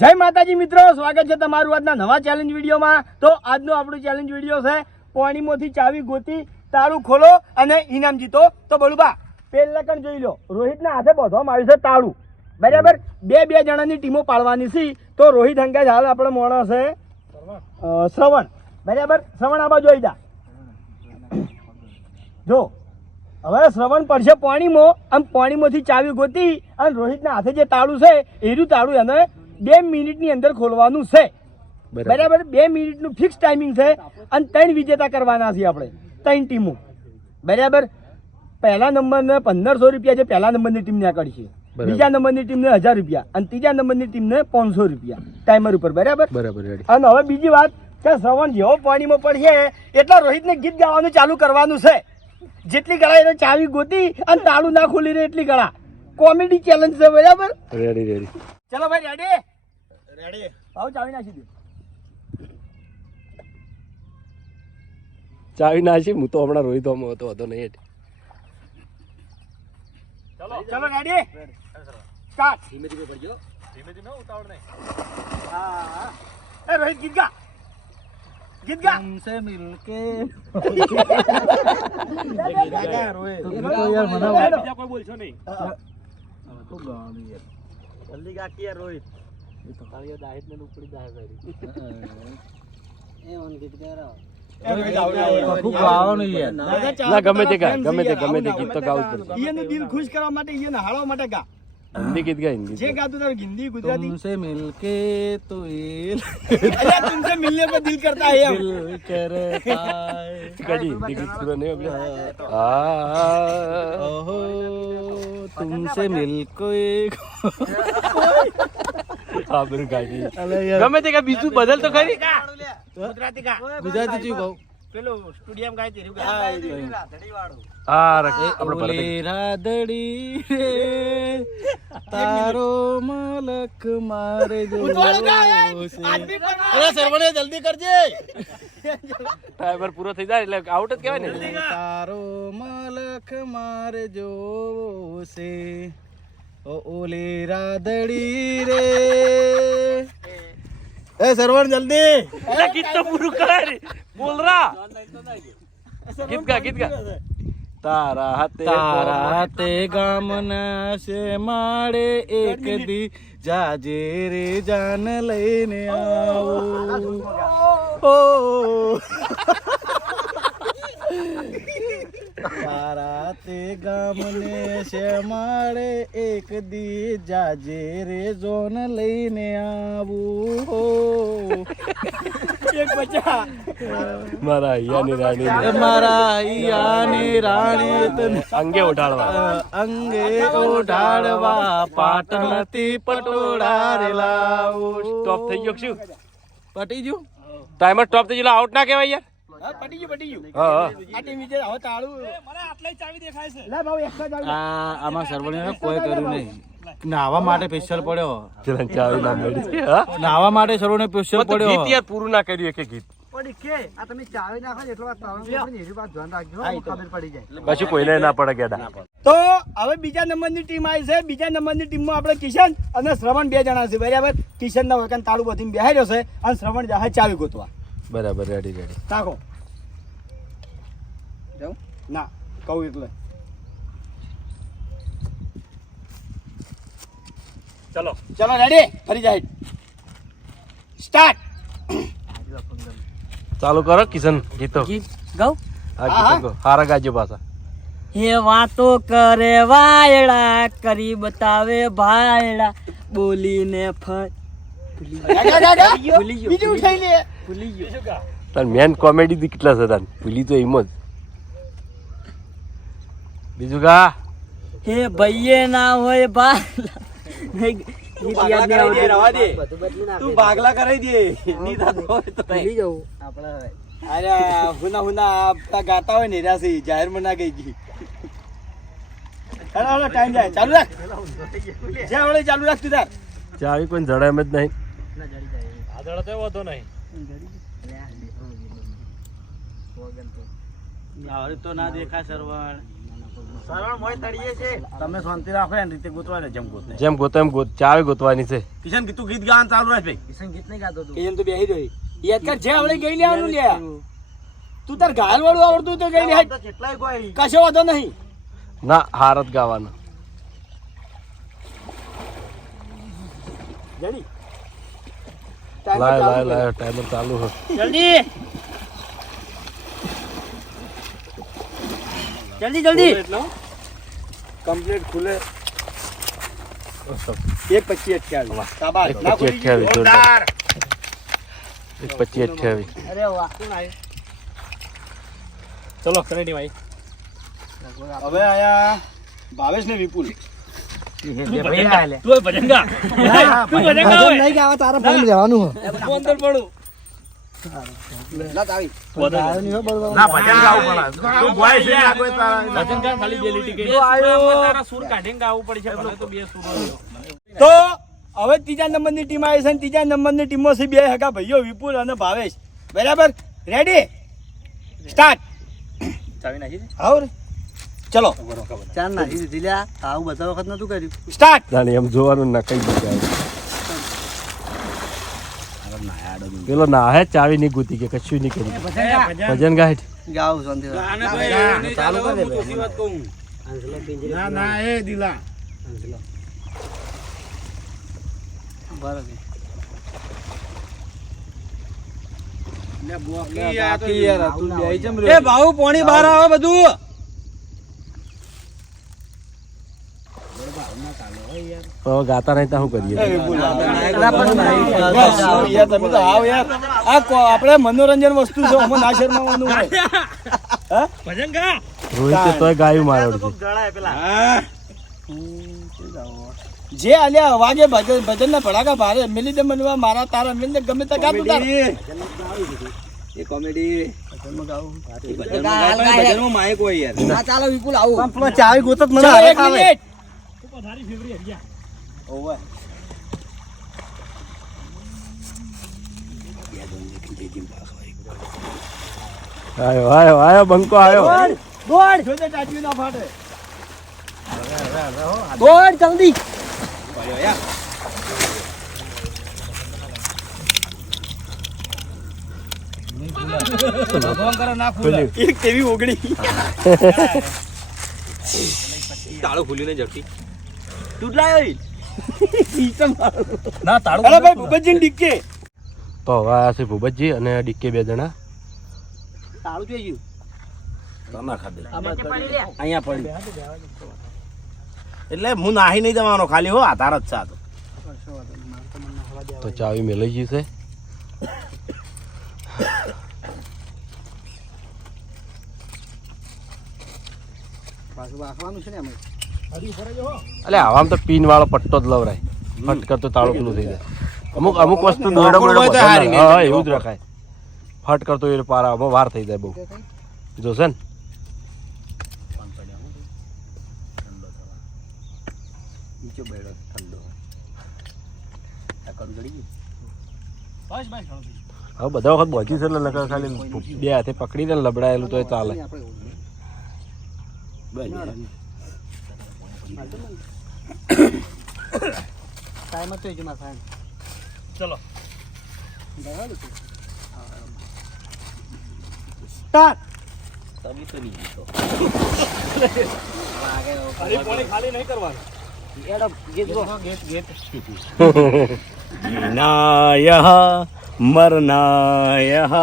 જય માતાજી મિત્રો, સ્વાગત છે તમારું આજના નવા ચેલેન્જ વિડીયોમાં. તો આજનો આપણું ચેલેન્જ વીડિયો છે, પાણીમાંથી ચાવી ગોતી તાળું ખોલો અને ઇનામ જીતો. તો બળુબા, પહેલા કણ જોઈ લો, રોહિતના હાથે બોધવામાં આવ્યું છે તાળું. બરાબર? બે બે જણાની ટીમો પાડવાની છે. તો રોહિત હંગાજ હાલ આપણે મોણો છે શ્રવણ. બરાબર? શ્રવણ આમાં જોઈ દા જો. હવે શ્રવણ પડશે પાણીમાં. આમ પાણીમાંથી ચાવી ગોતી અને રોહિતના હાથે જે તાળું છે એનું તાળું એને બે મિનિટની અંદર ખોલવાનું છે. બરાબર. બે મિનિટનું ફિક્સ ટાઈમિંગ છે અને ત્રણ વિજેતા કરવાના છે આપણે. ત્રણ ટીમો. બરાબર? પહેલા નંબરને પંદરસો રૂપિયા જે પહેલા નંબરની ટીમને આગળ છે બીજા નંબરની ટીમને હજાર રૂપિયા અને ત્રીજા નંબરની ટીમને પાંચસો રૂપિયા. ટાઈમર ઉપર બરાબર? બરાબર અને હવે બીજી વાત કે શ્રવણ જેવો પાણીમાં પડશે એટલા રોહિતને ગીત ગાવાનું ચાલુ કરવાનું છે. જેટલી ગળા એને ચાવી ગોતી અને તાળું ના ખોલી રહે એટલી ગળા. કોમેડી ચેલેન્જ છે બરાબર? રેડી રેડી ચલો ભાઈ રેડી રેડી ભાવ ચાવી નાખી દે. ચાવી નાખી હું તો હમણાં રોહિત હોમ હતો હતો નહીં ચલો. ચલો રેડી સ્ટાર્ટ ધીમે ધીમે ભરજો ધીમે ધીમે ઉતાવળ નહીં. રોહિત. દિલ ખુશ કરવા માટે હાળવા માટે ગા. ગીત ગયા હિન્દી જે ગાતું. તારું હિન્દી ગુજરાતી. તુમસે મિલકે તો એ કરતા હે મિલકો બધું કાઢી. ગમે તે ગા બીજું બદલ તો ખરી. ગુજરાતી કા ગુજરાતી ચી કહું? પેલો સ્ટુડિયમ ગાય રાધડી ગા હા રાખ આપણે ઓલે ભરત રે તારો મલક મારે જો અરે સરવણે જલ્દી કરજે. ટાઈમર પૂરો થઈ જાય એટલે આઉટ જ કહેવાય ને. તારો મલક મારે જો છે. ઓલે રાદડી રે. એ સરવણ જલ્દી. એટલે ગીત તો પૂરું કર બોલ રા. ગીત ગા ગીત ગા. તારા હાથે તારા હાથે ગામના છે માડે એક દી. જાજે રે જાન લઈને આવો. ઓ. તારા તે ગામને છે મારે એક દી જાજે રે જોન લઈને આવું હો. એક બચા મારા અહીંયાની રાણી મારા યાની રાણી તને અંગે ઉઠાડવા અંગે ઓઢાડવા પાટણથી પટોળા રે લાવો. સ્ટોપ થઈ ગયો શું? પટી ગયું? ટાઈમર સ્ટોપ થઈ ગયો. આઉટ ના કહેવાય યાર. હા પટી ગયું પટી ગયું. હા હા. આ ટીમ વિજય હવે તાળું. મને આટલી ચાવી દેખાય છે. લે ભાવ એકલા ચાવી. આ આમાં સરવણીને કોઈ કર્યું નહીં. નાહવા માટે સ્પેશિયલ પડ્યો. ચલન ચાવી ના મળી. હા? નાહવા માટે સરવણે સ્પેશિયલ પણ તો ગીત યાર પૂરું ના કર્યું એક ગીત. પડી કે આ તમે ચાવી નાખો ને એટલો વાર તાળું એની વાત ધ્યાન રાખજો હો, ખબર પડી જાય. પાછું કોઈને ના પડે ગેડા. તો હવે બીજા નંબરની ટીમ આવી છે. બીજા નંબરની ટીમમાં આપણે કિશન અને શ્રવણ બે જણા છે. બરાબર? કિશન ના હોય તાળું બધી બેહાઈ છે અને શ્રવણ જાહે ચાવી ગોતવા. બરાબર રેડી રેડી તાકો. ના કહું એટલે. ચલો. ચલો રેડી ફરી જાય. સ્ટાર્ટ ચાલુ કરો કિશન ગીતો. ગાઉ? હા ગીતો હારા ગાજો પાછા. હે વાતો કરે વાયડા કરી બતાવે ભાયડા. બોલીને ફર બીજું ઉઠાઈ લે. ભૂલી ગયો. તાર મેન કોમેડી થી કેટલા છે તાર? ભૂલી તો એમ જ. બીજું કા? હે ભાઈએ ના હોય નહીં આવતું. તું ભાગલા કરાઈ દે. ની હોય તો ભૂલી જવું. અરે હુના હુના આપતા ગાતા હોય ને રાસી જાહેરમાં ના ગઈ ગઈ. હાલો હાલો ટાઈમ જાય. ચાલુ રાખ. જ્યાં ચાલુ રાખ તું તાર. ચાવી કોઈ જડે એમ જ નહીં. આવડી તો ના દેખાય સરવણ. સરવણ મોય તળીએ છે. તમે શાંતિ રાખો એની રીતે ગોતવા જેમ ગોતે. જેમ ગોતો એમ ચાવે ગોતવાની છે. કિશન તું ગીત ગાવાનું ચાલુ રાખ ભાઈ. કિશન ગીત નહીં ગાતો તું. એ તો બેહી રહી. યાદ કર જે આવડે ગઈ લેવાનું લે. તું તાર ગાલ વાળું આવડતું તો ગઈ લે. કેટલાય કોઈ. કશો વાંધો નહીં. ના હારત ગાવાનું. જડી લાય લાય લાય ટાઈમર ચાલુ છે જલ્દી જલ્દી જલ્દી કમ્પ્લીટ ખુલે એક પછી અઠ્યાવીસ શાબાશ. એક ના પછી ખુલી ગયું. અઠ્યાવીસ જોરદાર એક પછી અઠ્યાવીસ અરે વાહ ચલો કનેડી ભાઈ હવે આયા ભાવેશ ને વિપુલ ભાઈ આ લે. તું હવે ત્રીજા નંબરની ટીમ આવી છે અને ત્રીજા નંબરની ટીમો છે બે હગા ભાઈઓ વિપુલ અને ભાવેશ. બરાબર? રેડી સ્ટાર્ટ ચાવી નાખી આવ રે ચલો. ચાર નાખી દીધી લ્યા આવું બધા વખત નતું કર્યું. સ્ટાર્ટ ના એમ જોવાનું ના કઈ જગ્યાએ પેલો નાહે ચાવી ની ગુતી કે કશું નહીં કર્યું ભજન ગાય ગાવ શાંતિ ચાલુ કર દે ના ના એ દિલા. બરાબર. એ ભાઉ પોણી બહાર આવે બધું. તો હવે ગાતા નહીં તો શું કરીએ? તમે તો આવો યાર. આ આપણે મનોરંજન વસ્તુ છે અમે ના શરમાવાનું હોય. હા? રોહિત તોય ગાયું મારો ગળાય પેલા. જે આલ્યા વાગે ભજન ભજન ના ભડાકા ભારે. મિલી દે મનવા મારા તારા મિલ દે ગમે તે. ગાતું તાર ના ચાલો વિપુલ આવું. પેલો ચાવી ગોતત મને એક ખાવે. મિનિટ આયો આયો આયો બંકો આયો. દોડ જોજે ટાટીઓ ના ફાટે. દોડ જલ્દી. એક તેવી ઓગળી અરે ભાઈ ભૂપતજી ડીકે. તો હવે આ છે ભૂપતજી અને ડીકે બે જણા. તાળું જોઈ ગયું. તના ખાધે. અહીંયા અહીંયા પડી. એટલે હું નાહી નહીં જવાનો ખાલી હો આધાર જ છે તો. તો ચાવી મેલાઈ ગઈ છે. પાછું રાખવાનું છે ને એમાં. એટલે આવામ તો પીન વાળો પટ્ટો જ લવરાય. ફટ કરતો તાળું પેલું થઈ જાય. અમુક અમુક વસ્તુ હા એવું જ રખાય. ફટ કરતો એ પારામાં વાર થઈ જાય બહુ. જોશે ને? હવે બધા વખત પહોંચી છે એટલે ખાલી બે હાથે પકડીને લબડાયેલું તો ચાલે. टाइम तो है मार खाएँ चलो. दगा लो स्टार्ट तभी तो नहीं तो अरे पानी खाली नहीं करवाना जीना यह मरना यह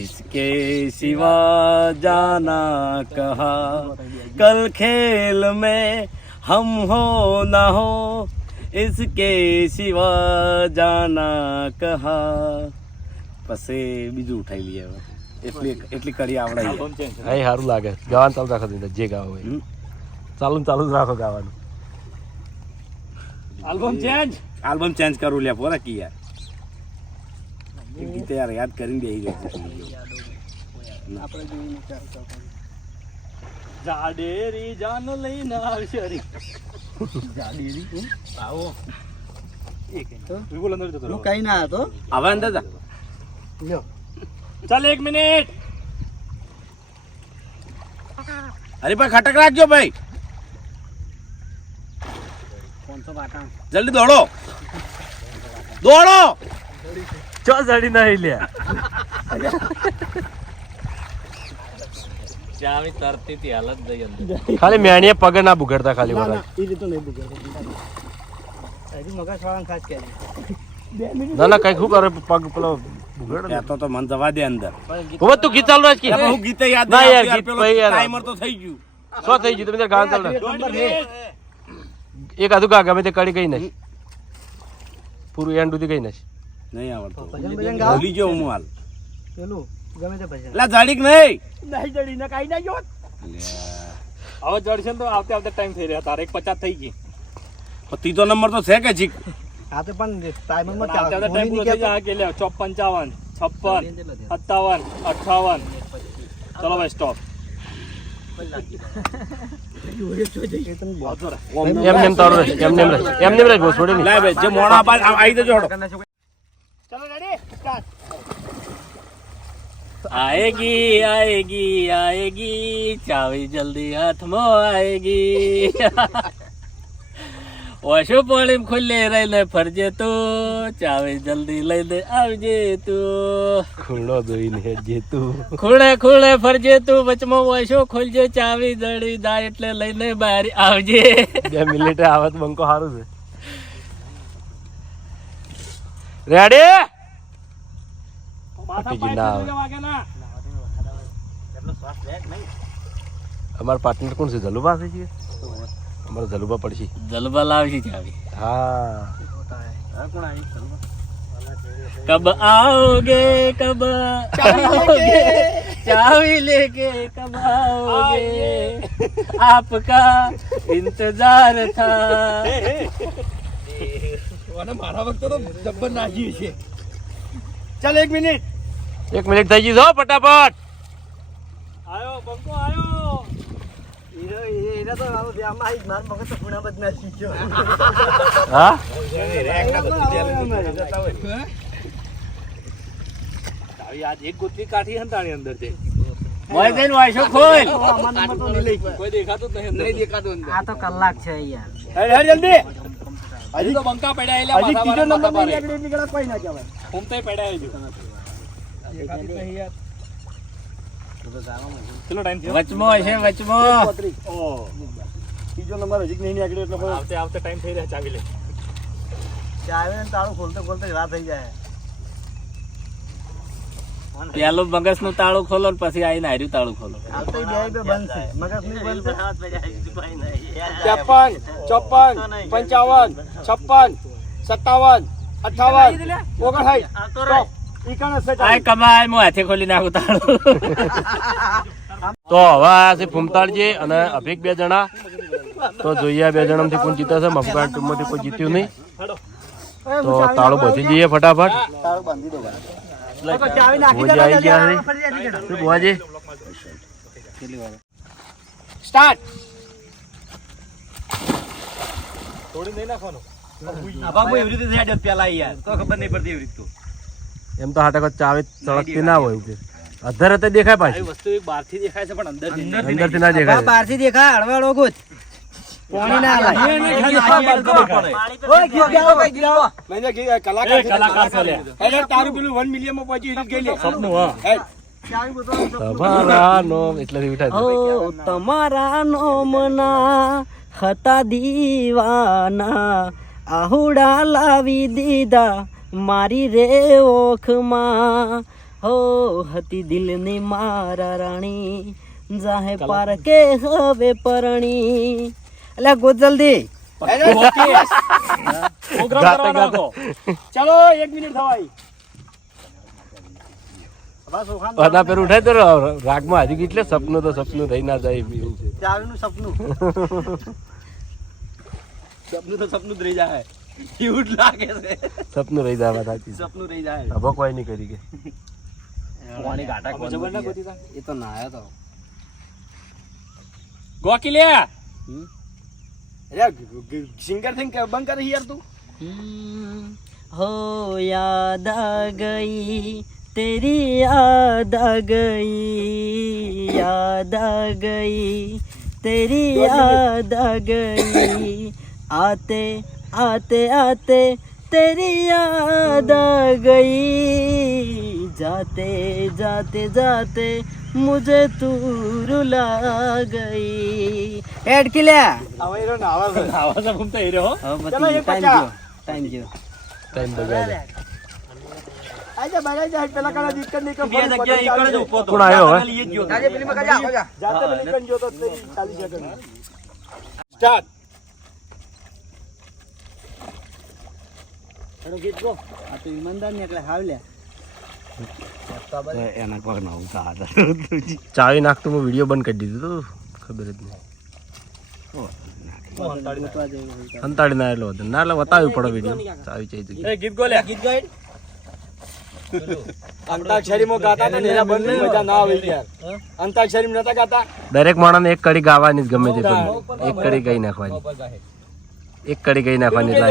इसके सिवा जाना कहा। कल खेल में हम हो ना हो इसके સિવા જાના કહા પછી બીજું ઉઠાઈ લઈએ હવે એટલી એટલી કરી આવડે હા એ સારું લાગે ગાવાનું ચાલુ રાખો દીધા જે ગાવ હોય હમ. ચાલુ ને ચાલુ જ રાખો ગાવાનું આલ્બમ ચેન્જ આલ્બમ ચેન્જ કરું લે પોરા કી યાર એ ગીતે યાર યાદ કરીને બેહી જાય છે આપણે જોઈને ચાલ ચાલ જાડેરી જાન લઈને આવશે જાડેરી આવો. હું. કઈ ના હતો. હવે અંદર જા. લ્યો. ચાલ એક મિનિટ. હરીભાઈ ખટક રાખજો ભાઈ. જલ્દી દોડો. દોડો. ચો જડી નહીં લે ચાવી તરતી હતી હાલત દઈ અંદર. ખાલી મેણીએ પગ ના બુગડતા ખાલી મારા એ રીતે નહીં બુકે હજી મગજ વાળાને ખાસ મિનિટ. ના ના કઈ શું કરે? પગ પેલો બુગડ તો તો મન જવા દે અંદર. હવે તું ગીત ચાલુ રાખ કે. હું ગીતે યાદ ના યાર, ગીત પેલો ભાઈ યાર. ટાઈમર તો થઈ ગયું. શું થઈ ગયું? તમે ગાન ચાલુ રાખ. નંબર છે એક આધું કા ગમે તે કડી ગઈ નહીં. પૂરું એન્ડ સુધી ગઈ નહીં. નહીં આવડતું. ભજન ભજન ગાઓ. ભૂલી ગયો હું હાલ. પેલું. ગમે તે ભજન એટલે જડીક નહીં. નહીં જડી ને કાઈ ના જો હવે જડશે તો આવતે આવતે ટાઈમ થઈ રહ્યા. તારે એક પચાસ થઈ ગઈ. ત્રીજો નંબર તો છે કે જીક? હા તો પણ ટાઈમરમાં આવતે આવતે ટાઈમ પૂરો થઈ જાય. કે લે ચોપ પંચાવન છપ્પન સત્તાવન અઠાવન ચલો ભાઈ સ્ટોપ એમ નેમ તારું રહે આએગી આએગી આએગી ચાવી જલ્દી હાથમાં આએગી ઓછું પાણી ખુલ્લે રહીને ફરજે તો ચાવી જલ્દી લઈને આવજે તું. ખૂણો દોઈને હેજે તું. ખૂણે ખૂણે ફરજે તું વચમાં ઓછો ખુલજે ચાવી જડી જાય એટલે લઈને બહાર આવજે. બે મિનિટે આવત બંકો સારું છે. રેડી અમાર પાર્ટનર કોણ છે જલુબા છે અમારો જલુબા પડશે જલુબા લાવશે ચાવી હા કબ आओगे कब आओगे चावी लेके कब आओगे आपका इंतजार था મારા વખતે તો જબ્બર નાખી છે ચાલ એક મિનિટ એક મિનિટ થઈ ગઈ જો ફટાફટ. આયો બંકો આયો. તો તો હા? તો. કલાક છે જલ્દી. હજી તો બંકા પડ્યા હજી ત્રીજો નંબર નહીં નહીં નીકળે નીકળે કોઈ ના કહેવાય. ઘૂમતે પડ્યા હજુ કેટલો ટાઈમ થયો વચમો હશે વચમો. ત્રીજો નંબર હજી નહીં નીકળ્યો એટલે આવતે આવતે ટાઈમ થઈ રહ્યા ચાવી લે. ચાવે ને તાળું ખોલતે ખોલતે રાત થઈ જાય. પેલું મગજનું તાળું ખોલો ને પછી આવીને હાર્યું તાળું ખોલો. આવતે બે બે બંધ છે. મગજ નહીં બંધ ત્રેપન ચોપન પંચાવન છપ્પન સત્તાવન અઠાવન ઓગણસાઠ. કમાય હું હાથે ખોલી નાખું તાળું. તો હવે આ છે ફૂમતાળજી અને અભિક બે જણા. તો જોઈએ બે જણા થી કોણ જીતે છે? મમકાર ટીમમાંથી કોઈ જીત્યું નહીં. તો તાળું બચી જઈએ ફટાફટ. ચાવી નાખી ભુવાજી આવી તો ખબર નહીં પડતી એવી સ્ટાર્ટ એમ તો હાટક ચાવે સળગતી ના હોય ઉપર અધર તો દેખાય પાછી. વસ્તુ બહારથી દેખાય છે પણ અંદર અંદરથી ના દેખાય બહારથી દેખાય હળવાળો ગોત. પાણી ના લાગે ઓય ગીત ગાઓ ભાઈ ગીત ગાઓ મેને કી- કલાકાર કલાકાર છે. લે. હેડ, હેડ, તારું પેલું વન મિલિયનમાં પહોંચી ગઈ સપનું હા. તમારા નો એટલે તમારા નોમના હતા દીવાના. આહુડા લાવી દીધા મારી રે ઓખમાં. હો હતી દિલની મારા રાણી. જાહે પાર કે હવે પરણી. એટલે ગોત જલ્દી. ચાલો એક મિનિટ થવાય. પેર ઉઠાય તો રાગમાં હજી કેટલે સપનું તો સપનું થઈ ના જાય એવું છે ચાવીનું સપનું. સપનું તો સપનું જ રહી જાય ક્યુટ લાગે છે. સપનું રહી જાય વાત સાચી સપનું રહી જાય. ભગવાનની કરી કે. પાણી ઘાટા ના ગોતી તો? સિંગર થઈને બંધ કરે યાર તું? હો યાદ આ ગઈ તેરી યાદ આ ગઈ યાદ આ ગઈ તેરી યાદ આ ગઈ આતે आते आते तेरी याद आ गई जाते जाते जाते मुझे तू रुला गई એડ કે લે હવે એનો નાવા છે. આવા તો ઘૂમતા હીરો હો. ચલો, એક ટાઈમ પચાસ. જો ટાઈમ જો ટાઈમ બગાડે. આજા બગાઈ જાય પેલા કાળા દીકર ની બે જગ્યાએ એકડ જ ઊભો હતો. કોણ આવ્યો હવે? ખાલી એ જ ગયો હતો. જાતે પેલી કણ જોતો તો તેરી 40 સેકન્ડ સ્ટાર્ટ હેડો ગીત ગો. આ તો ઈમાનદાર ને એટલે હાવ એના પર નહોતા હતા ચાવી નાખતો હું વીડિયો બંધ કરી દીધો તું. ખબર જ નહીં. અંતાડી ના એટલો ના એટલે બતાવ્યું પડે વીડિયો ચાવી ચાઈ ગીત ગો લે. ગીત ગાઈ. ગાતા હતા ને એના બંને મજા ના આવી યાર. અંતાક્ષરીમાં નતા ગાતા? દરેક માણસને એક કડી ગાવાની જ ગમે તે એક કડી ગઈ નાખવાની. એક કડી ગઈ નાખવાની એટલે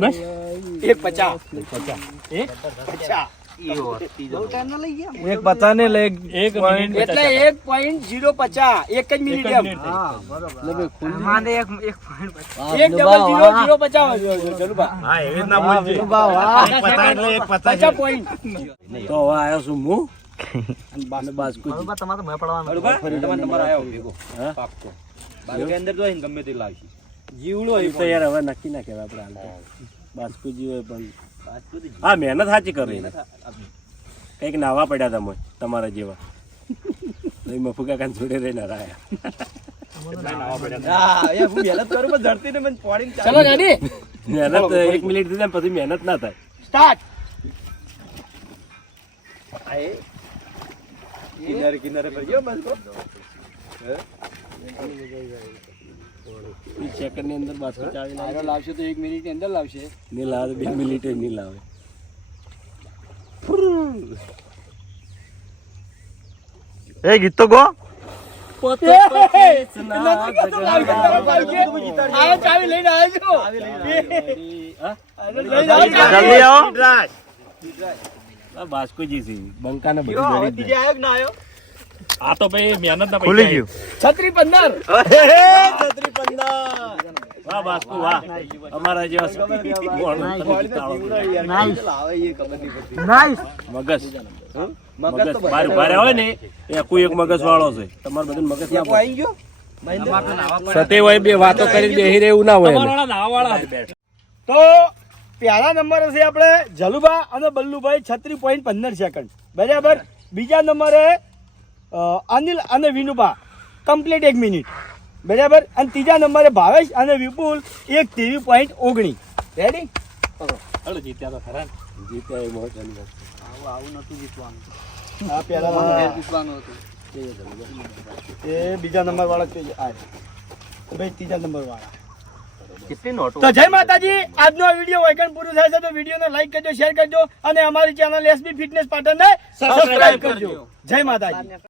બસ એક પચાસ પચાસ એક પચાસ એક પચાસ ને એક એટલે એક પોઈન્ટ જીરો પચાસ એક જ મિનિટ તો આવ્યો છું હું. તમારે તમારે ગમે તે લાગશે જીવડો હોય તૈયાર હવે નક્કી ના કહેવાય આપણે હાલ હોય પણ હા મહેનત સાચી કરી. કંઈક નાવા પડ્યા તમે તમારા જેવા. મફુકા કાન જોડે રહીને રહ્યા મહેનત કરું મહેનત એક મિનિટ પછી મહેનત ના થાય. કિનારે કિનારે પર ગયો બસ સેકન્ડની અંદર બાસ્કેટ ચાવી લાવે લાવશે તો એક મિનિટની અંદર લાવશે. નહીં લાવે બે મિનિટે નહીં લાવે. એ ગીત તો ગો બંકા ને બધું આ તો ભાઈ મહેનત ના ખુલી ગયું. છત્રી પંદર. છત્રી પંદર. વાતો કરી બેહી રહે ના હોય તો પેલા નંબર હશે આપણે જલુભા અને બલ્લુભાઈ છત્રી પોઈન્ટ પંદર સેકન્ડ બરાબર? બીજા નંબરે અનિલ અને વિનુભા. કમ્પ્લીટ એક મિનિટ. બરાબર? અને ત્રીજા નંબરે ભાવેશ અને વિપુલ એક ત્રેવીસ પોઈન્ટ ઓગણીસ રેડી જીત્યા એ મોજ અને મોજ. આ પહેલા એ બીજા નંબર વાળા ભાઈ ત્રીજા નંબર વાળા. તો જય માતાજી. આજનો વીડિયો વાયકણ પૂરું થાય છે તો વિડીયોને લાઈક કરજો શેર કરજો અને અમારી ચેનલ એસબી ફિટનેસ પાટણને સબસ્ક્રાઇબ કરજો. જય માતાજી.